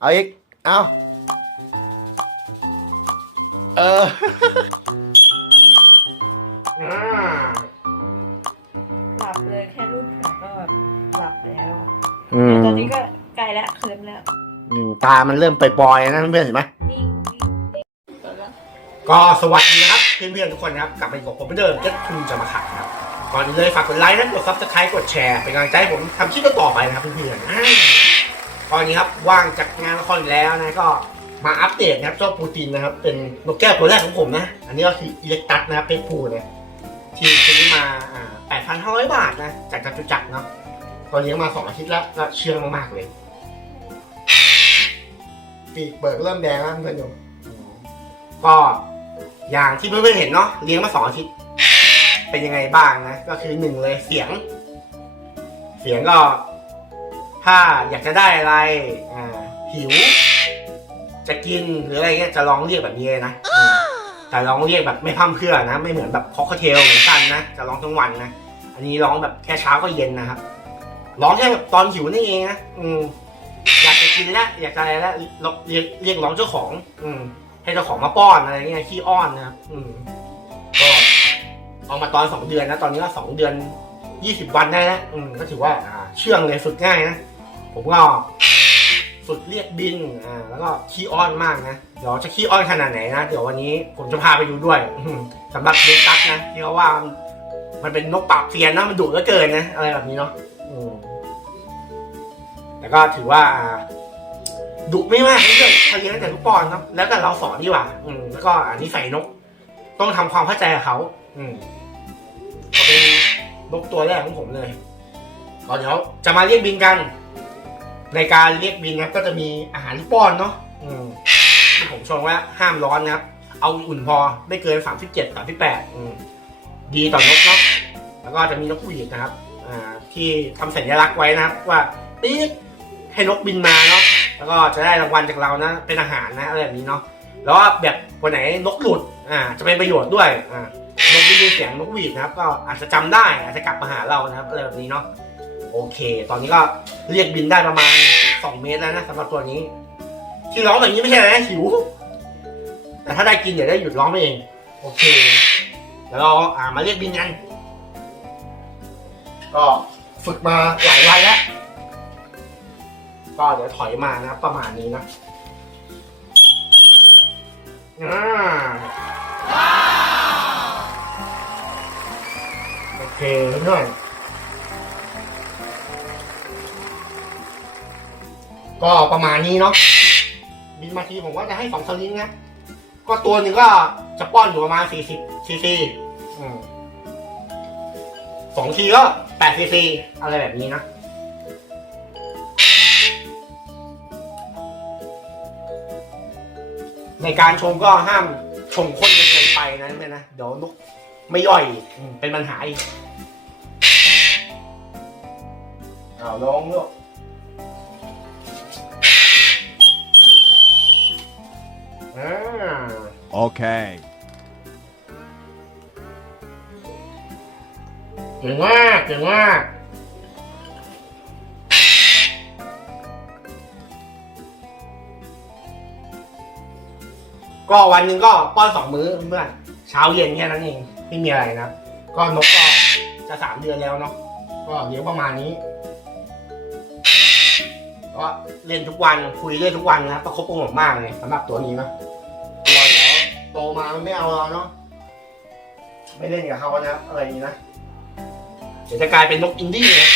เอาอีก เอาเอออ่าหลับเลยแค่รูปหัวก็แบบหลับแล้วอืมตอนนี้ก็ใกล้แล้วเคลิ้มแล้วอืมตามันเริ่มไปปลอยๆนะเพื่อนๆเห็นไหม นิ่งนิ่งนิ่งตัวละก็สวัสดีนะครับเพื่อนๆทุกคนนะครับกลับมาอยู่กับผมเหมือนเดิมเจ็ดคุณจะมาขายนะครับก่อนอื่นเลยฝากกดไลค์นะกดซับสไครต์กดแชร์เป็นกำลังใจให้ผมทำคลิปต่อๆไปนะครับเพื่อนๆอ่า ตอนนี้ครับว่างจากงานละครอีกแล้วนะก็มาอัปเดตนะครับเจ้าปูตินนะครับ เป็นนกแก้วตัวแรกของผมนะ อันนี้ก็คืออิเล็กตัสนะครับเป็นปูเนะที่ซื้อมาอ่า8,500 บาทนะ จากจตุจักรเนาะตอนเลี้ยงมาสองอาทิตย์แล้วก็เชื่องมากๆเลย ปีกเบิกเริ่มแดงแล้วเพื่อนๆอยู่ก็อย่างที่เพื่อนๆเห็นเนาะเลี้ยงมาสองอาทิตย์ เป็นยังไงบ้างนะ ก็คือหนึ่งเลยเสียง เสียงก็ ถ้าอยากจะได้อะไรอ่าหิว จะกินหรืออะไรเงี้ยจะร้องเรียกแบบนี้เลยนะอืมแต่ร้องเรียกแบบไม่พร่ำเพรื่อนะ ไม่เหมือนแบบคอกเทลเหมือนกันนะจะร้องทั้งวันนะอันนี้ร้องแบบแค่เช้าก็เย็นนะครับร้องแค่แบบตอนหิวนี่เองนะอืมอยากจะกินแล้วอยากจะอะไรแล้วเรียกเรียกร้องเจ้าของ อืมให้เจ้าของมาป้อนอะไรเงี้ยขี้อ้อนนะครับอืมก็เอามาตอนสองเดือนนะตอนนี้ก็สองเดือนยี่สิบวันได้แล้วอืมก็ถือว่าอ่าเชื่องเลยฝึกง่ายนะ ผมก็ฝึกเรียกบินอ่าแล้วก็ขี้อ้อนมากนะ เดี๋ยวจะขี้อ้อนขนาดไหนนะ เดี๋ยววันนี้ผมจะพาไปดูด้วยสำหรับเล็กตัสนะที่เขาว่ามันเป็นนกปราบเซียนนะมันดุเหลือเกินนะ อะไรแบบนี้เนาะแต่ก็ถือว่าดุไม่มากเพื่อนเขาเลี้ยงแต่ลูกปอนเนาะแล้วแต่เราสอนดีกว่า อืมแล้วก็อันนี้ใส่นก ต้องทำความเข้าใจกับเขา อืมเขาเป็นนกตัวแรกของผมเลยก็เดี๋ยวจะมาเรียกบินกัน ในการเรียกบินนะครับก็จะมีอาหารป้อนเนาะอืมผมชมว่าห้ามร้อนนะครับ เอาอุ่นพอไม่เกินสามสิบเจ็ดสามสิบแปดอืมดีต่อนกเนาะแล้วก็จะมีนกหวีดนะครับอ่าที่ทำสัญลักษณ์ไว้นะครับ ว่าปี๊ดให้นกบินมาเนาะแล้วก็จะได้รางวัลจากเรานะ เป็นอาหารนะอะไรแบบนี้เนาะแล้วก็แบบวันไหนนกหลุดอ่าจะเป็นประโยชน์ด้วยอ่านกได้ยินเสียงนกหวีดนะครับ ก็อาจจะจำได้อาจจะกลับมาหาเรานะครับอะไรแบบนี้เนาะ โอเค ตอนนี้ก็เรียกบินได้ประมาณ 2 เมตรแล้วนะสำหรับตัวนี้ ที่ร้องแบบนี้ไม่ใช่นะหิว แต่ถ้าได้กินเดี๋ยวได้หยุดร้องไปเอง โอเค แล้วเราอ่ามาเรียกบินกันก็ฝึกมาหลายวันแล้วก็เดี๋ยวถอยมานะประมาณนี้นะอ่าโอเคเพื่อน ก็ประมาณนี้เนาะบินมาทีผมว่าจะให้สองสลิงนะ ก็ตัวหนึ่งก็จะป้อนอยู่ประมาณสี่สิบซีซีสองทีก็แปดซีซีอะไรแบบนี้นะในการชงก็ห้ามชงข้นจนเกินไปนะเพื่อนนะ เดี๋ยวนกไม่ย่อยเป็นปัญหาอีกเอาลองลูก อ่า Okay. เก่งมากเก่งมากก็วันหนึ่งก็ป้อนสองมื้อเพื่อนเช้าเย็นแค่นั้นเองไม่มีอะไรนะก็นกก็จะสามเดือนแล้วเนาะก็เลี้ยงประมาณนี้ก็เล่นทุกวันคุยเล่นทุกวันนะประคบประหงมมากเลยสำหรับตัวนี้นะตัวเดี๋ยว โตมาไม่เอาเราเนาะไม่เล่นกับเขานะอะไรอย่างนี้นะเดี๋ยวจะกลายเป็นนกอินดี้นะ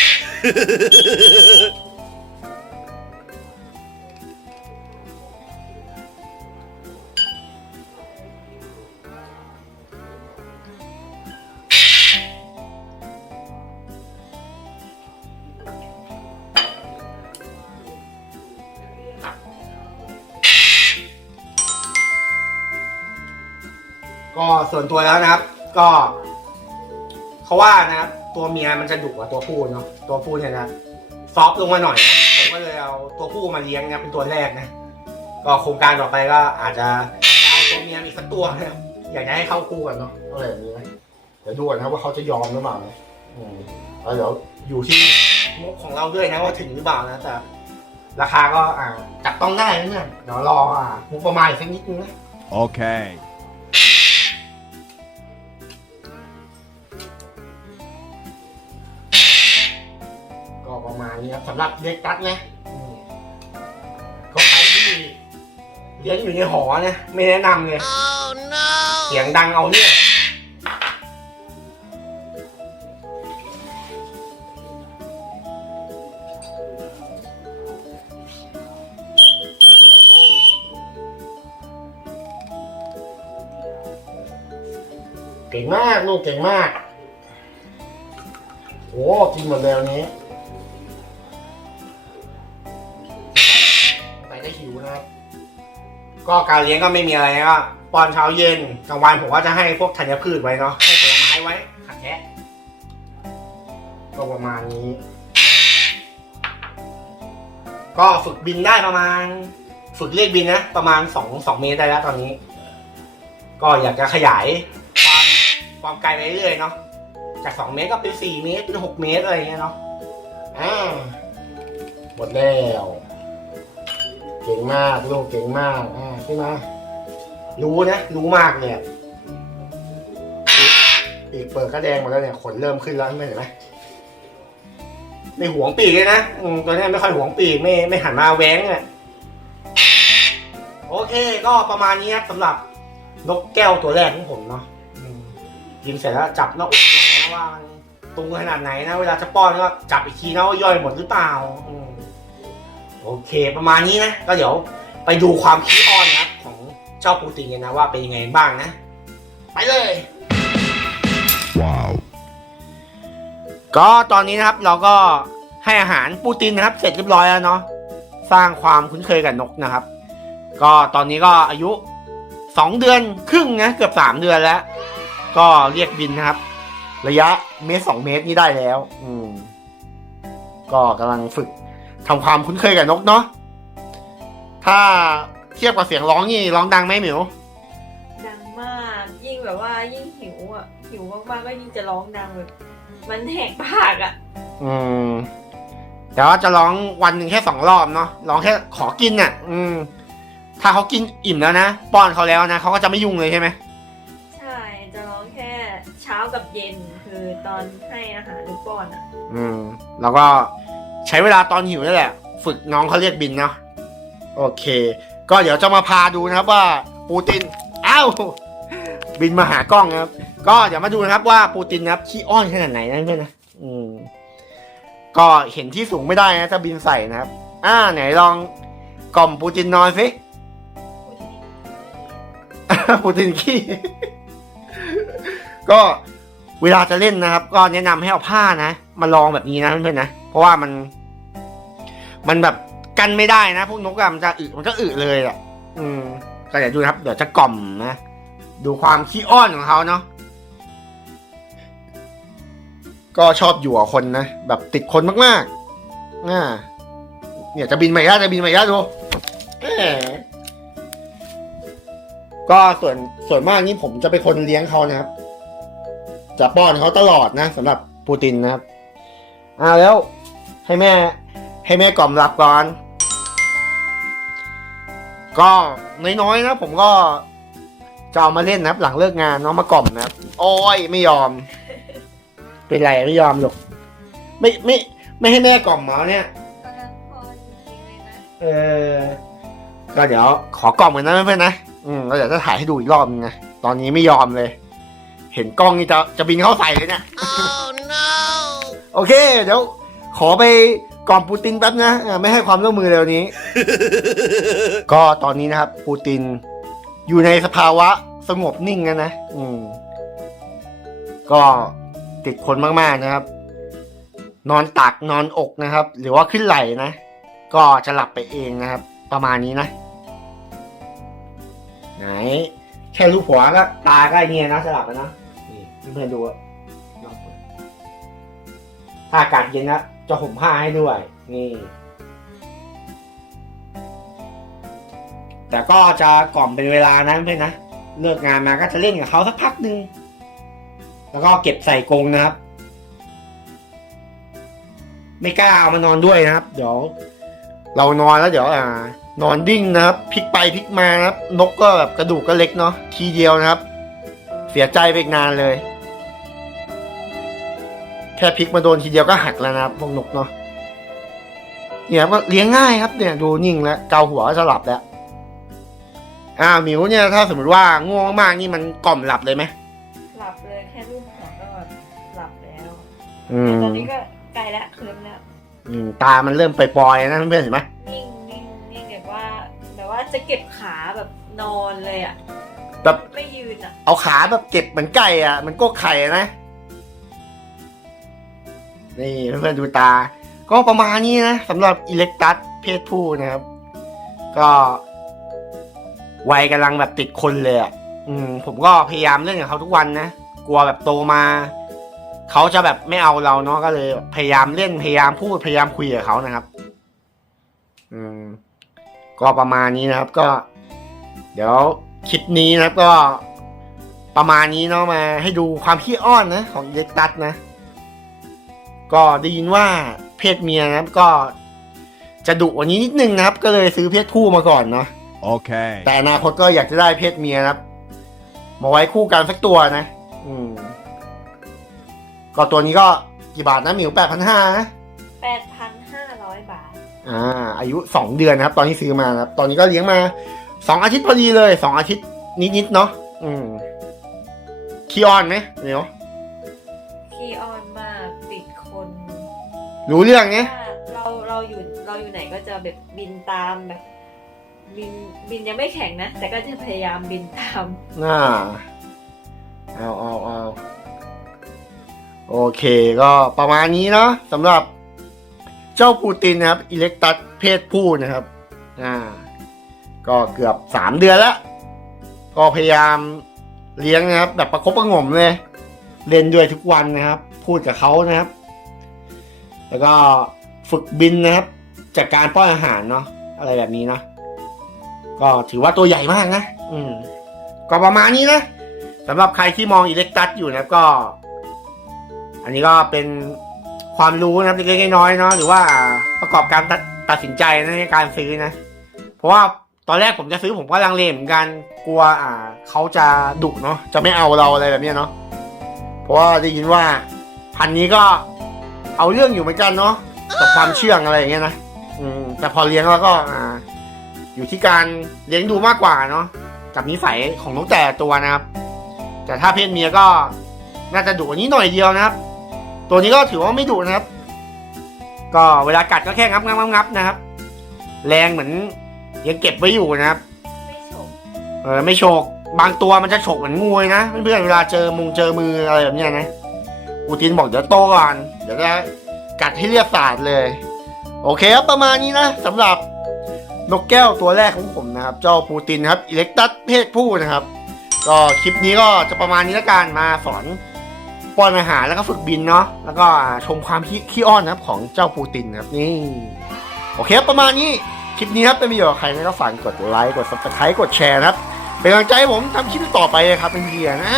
ก็ส่วนตัวแล้วนะครับ ก็เขาว่านะครับ ตัวเมียมันจะดุกว่าตัวผู้เนาะตัวผู้เนี่ยนะซอฟต์ลงมาหน่อยนะผมก็เลยเอาตัวผู้มาเลี้ยงนะเป็นตัวแรกนะก็โครงการต่อไปก็อาจจะเอาตัวเมียอีกสักตัวนะครับอยากจะให้เข้าคู่กันเนาะอะไรแบบนี้นะเดี๋ยวดูก่อนนะครับว่าเขาจะยอมหรือเปล่านะอืมแล้วเดี๋ยวอยู่ที่งบของเราด้วยนะว่าถึงหรือเปล่านะแต่ราคาก็อ่าจับต้องได้นะเนี่ยเดี๋ยวรออ่างบประมาณอีกสักนิดนึงนะ Okay. นี้ครับสำหรับเด็กตัดนะอืมก็ใครที่เลี้ยงอยู่ในหอนะไม่แนะนำเลยเสียงดังเอาเนี่ยเก่งมากลูกเก่งมากโอ้กินหมดแล้วนี้ ก็การเลี้ยงก็ไม่มีอะไรก็ป้อนเช้าเย็นกลางวันผมก็จะให้พวกธัญพืชไว้เนาะให้ผลไม้ไว้ขัดแทะก็ประมาณนี้ ก็ฝึกบินได้ประมาณ ฝึกเรียกบินนะ ประมาณสองสองเมตรได้แล้วตอนนี้ ก็อยากจะขยายความความไกลไปเรื่อยเนาะจากสองเมตรก็เป็นสี่เมตรเป็นหกเมตรอะไรเงี้ยเนาะอ่าหมดแล้ว ก่งมากลูกเก่งมากอ่าขึ้นมรู้นะรู้มากเนี่ยปีกเปิดก็แดงหมดแล้วเนี่ยขนเริ่มขึ้นแล้วเห็นไหมไม่หวงปีกเลยนะตัวนี้ไม่ค่อยหวงปีกไม่ไม่หันมาแว้งอะโอเค ก็ประมาณนี้ครับสำหรับนกแก้วตัวแรกของผมเนาะอืมกินเสร็จแล้วจับหน้าอกหน่อยนะว่าตุงขนาดไหนนะ เวลาจะป้อนก็จับอีกทีนะว่าย่อยหมดหรือเปล่าอื โอเคประมาณนี้นะ ก็เดี๋ยวไปดูความขี้อ้อนนะครับของเจ้าปูตินกันนะว่าเป็นยังไงบ้างนะ ไปเลย Wow. ก็ตอนนี้นะครับเราก็ให้อาหารปูตินนะครับ เสร็จเรียบร้อยแล้วเนาะสร้างความคุ้นเคยกับนกนะครับ ก็ตอนนี้ก็อายุสองเดือนครึ่งนะเกือบสามเดือนแล้ว ก็เรียกบินนะครับ ระยะเมตรสองเมตรนี่ได้แล้ว อืมก็กำลังฝึก ทำความคุ้นเคยกับนกเนาะถ้าเทียบกับเสียงร้องนี่ร้องดังไหมหมิวดังมากยิ่งแบบว่ายิ่งหิวอะหิวมากๆก็ยิ่งจะร้องดังแบบมันแหกปากอะ อืมแต่ว่าจะร้องวันหนึ่งแค่สองรอบเนาะร้องแค่ขอกินน่ะ อืม ถ้าเขากินอิ่มแล้วนะป้อนเขาแล้วนะเขาก็จะไม่ยุ่งเลยใช่ไหมใช่จะร้องแค่เช้ากับเย็นคือตอนให้อาหารหรือป้อนอะ อืม แล้วก็ ใช้เวลาตอนหิวนั่แหละ ฝึกน้องเขาเรียกบินเนาะโอเค ก็เดี๋ยวจะมาพาดูนะครับว่าปูตินอ้าวบินมาหากล้องนะครับ ก็เดี๋ยวมาดูนะครับว่าปูตินนะครับขี้อ้อนขนาดไหนนะเพื่อนนะอืมก็เห็นที่สูงไม่ได้นะถ้าบินใส่นะครับ อ่า ไหนลองกล่อมปูตินนอนสิปูตินขี้ก็เวลาจะเล่นนะครับ ก็แนะนำให้เอาผ้านะ มาลองแบบนี้นะเพื่อนๆนะ เพราะว่ามัน มันแบบกันไม่ได้นะ พวกนกอะมันจะอึมันก็อึเลยอะ อืมก็เดี๋ยวดูนะครับ เดี๋ยวจะกล่อมนะดูความขี้อ้อนของเขาเนาะก็ชอบอยู่กับคนนะแบบติดคนมากๆอ่าเนี่ยจะบินมาอีกแล้วจะบินมาอีกแล้วดูก็ส่วนส่วนมากนี่ผมจะเป็นคนเลี้ยงเขานะครับ จะป้อนเขาตลอดนะสำหรับปูตินนะครับ อ่าแล้ว ให้แม่ ให้แม่กล่อมหลับก่อน ก็น้อยๆนะผมก็จะเอามาเล่นนะครับ หลังเลิกงานเนาะมากล่อมนะครับ โอ้ยไม่ยอม เป็นไรไม่ยอมหรอกไม่ไม่ ไม่ให้แม่กล่อมเหมาเนี่ยกำลังพอจริงๆเลยนะเออ ก็เดี๋ยวขอกล่อมกันนะเพื่อนๆนะ อืมแล้วเดี๋ยวจะถ่ายให้ดูอีกรอบนึงนะ ตอนนี้ไม่ยอมเลย เห็นกล้องนี่จะจะบินเข้าใส่เลยเนี่ยโอเค เดี๋ยว ขอไปกล่อมปูตินแป๊บนะอ่าไม่ให้ความร่วมมือเร็วนี้ ก็ตอนนี้นะครับ ปูตินอยู่ในสภาวะสงบนิ่งนะนะอืมก็ติดคนมากๆนะครับ นอนตักนอนอกนะครับ หรือว่าขึ้นไหลนะ ก็จะหลับไปเองนะครับ ประมาณนี้นะ ไหน แค่รูปหัวก็ตาก็ไอ้เนี่ยนะจะหลับแล้วนะนี่เพื่อนๆดูอะลองเปิดถ้าอากาศเย็นนะ จะห่มผ้าให้ด้วย นี่ แต่ก็จะกล่อมเป็นเวลานะเพื่อนนะ เลิกงานมาก็จะเล่นกับเขาสักพักหนึ่งแล้วก็เก็บใส่กรงนะครับ ไม่กล้าเอามานอนด้วยนะครับ เดี๋ยว เรานอนแล้วเดี๋ยวอ่านอนดิ้งนะครับพลิกไปพลิกมานะครับ นกก็แบบกระดูกก็เล็กเนาะทีเดียวนะครับ เสียใจไปอีกนานเลย ค่พลิกมาโดนทีเดียวก็หักแล้วนะครับพวกนกเนาะเนี่ยก็เลี้ยงง่ายครับเนี่ยดูนิ่งแล้วเกาหัวก็จะหลับแล้วอ่าหมิวเนี่ยถ้าสมมติว่าง่วงมากๆนี่มันกล่อมหลับเลยไหมหลับเลยแค่รูปหัวก็หลับแล้วอืมตอนนี้ก็ใกล้ละเคลิ้มแล้วอืมตามันเริ่มไปปลอยๆนะเพื่อนๆเห็นไหมนิ่งนิ่งนิ่งแบบว่าแบบว่าจะเก็บขาแบบนอนเลยอะแบบไม่ยืนอะ เอาขาแบบเก็บเหมือนไก่อะเหมันก็ไข่อะนะ นี่เพื่อนๆดูตา ก็ประมาณนี้นะสำหรับอิเล็กตัสเพศผู้นะครับ ก็วัยกำลังแบบติดคนเลยอะอืมผมก็พยายามเล่นกับเขาทุกวันนะ กลัวแบบโตมา เขาจะแบบไม่เอาเราเนาะก็เลย พยายามเล่นพยายามพูดพยายามคุยกับเขานะครับ อืม ก็ประมาณนี้นะครับ ก็ เดี๋ยวคลิปนี้นะครับก็ประมาณนี้เนาะมาให้ดูความขี้อ้อนนะ ของอิเล็กตัสนะ ก็ได้ยินว่าเพศเมียนะครับก็จะดุกว่านี้นิดนึงนะครับ ก็เลยซื้อเพศผู้มาก่อนเนาะ Okay. แต่อนาคตก็อยากจะได้เพศเมียนะครับ มาไว้คู่กันสักตัวนะ อืม ก็ตัวนี้ก็กี่บาทนะหมิวแปดพันห้านะแปดพันห้าร้อยบาท อ่า อายุสองเดือนนะครับ ตอนที่ซื้อมานะครับ ตอนนี้ก็เลี้ยงมาสองอาทิตย์พอดีเลยสองอาทิตย์นิดๆเนาะอืมขี้อ้อนไหมเหมียว รู้เรื่องเนี้ยว่าเราเราอยู่เราอยู่ไหนก็จะแบบบินตามแบบ บินบินยังไม่แข็งนะ แต่ก็จะพยายามบินตามอ่าเอาเอาเอาโอเคก็ประมาณนี้เนาะสำหรับเจ้าปูตินนะครับ อิเล็กตัสเพศผู้นะครับ อ่า ก็เกือบสามเดือนแล้ว ก็พยายามเลี้ยงนะครับ แบบประคบประหงมเลย เล่นด้วยทุกวันนะครับ พูดกับเขานะครับ แล้วก็ฝึกบินนะครับ จากการป้อนอาหารเนาะอะไรแบบนี้เนาะก็ถือว่าตัวใหญ่มากนะ อืม ก็ประมาณนี้นะสำหรับใครที่มองอิเล็กตัสอยู่นะครับก็ อันนี้ก็เป็นความรู้นะครับเล็กๆน้อยๆเนาะหรือว่าประกอบการตัดตัดสินใจนะในการซื้อนะ เพราะว่าตอนแรกผมจะซื้อผมก็ลังเลเหมือนกันกลัวอ่าเขาจะดุเนาะจะไม่เอาเราอะไรแบบเนี้ยเนาะเพราะว่าได้ยินว่าพันธุ์นี้ก็ เอาเรื่องอยู่เหมือนกันเนาะกับความเชื่องอะไรอย่างเงี้ยนะอืมแต่พอเลี้ยงแล้วก็อ่าอยู่ที่การเลี้ยงดูมากกว่าเนาะกับนิสัยของนกแต่ละตัวนะครับ แต่ถ้าเพศเมียก็น่าจะดุกว่านี้หน่อยเดียวนะครับ ตัวนี้ก็ถือว่าไม่ดุนะครับ ก็เวลากัดก็แค่งับงับงับงับนะครับ แรงเหมือนยังเก็บไว้อยู่นะครับ ไม่ฉกเออไม่โฉกบางตัวมันจะฉกเหมือนงูเลยนะเพื่อนๆเวลาเจอมุงเจอมืออะไรแบบเนี้ยนะ ปูตินบอกเดี๋ยวโตก่อนเดี๋ยวจะกัดให้เรียบสาดเลย โอเคครับประมาณนี้นะสำหรับนกแก้วตัวแรกของผมนะครับ เจ้าปูตินครับอิเล็กตัสเพศผู้นะครับ ก็คลิปนี้ก็จะประมาณนี้ละกันมาสอนป้อนอาหารแล้วก็ฝึกบินเนาะแล้วก็ชมความขี้ขี้อ้อนนะครับของเจ้าปูตินครับนี่โอเคครับประมาณนี้คลิปนี้ครับเป็นประโยชน์กับใครนะก็ฝากกดไลค์กด subscribe กดแชร์นะครับเป็นกำลังใจให้ผมทำคลิปต่อไปเลยครับเป็นเพื่อนๆนะ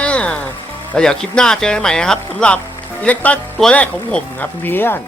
แล้วเดี๋ยวคลิปหน้าเจอกันใหม่นะครับสำหรับ อิเล็กตัสตัวแรกของผมครับเพื่อน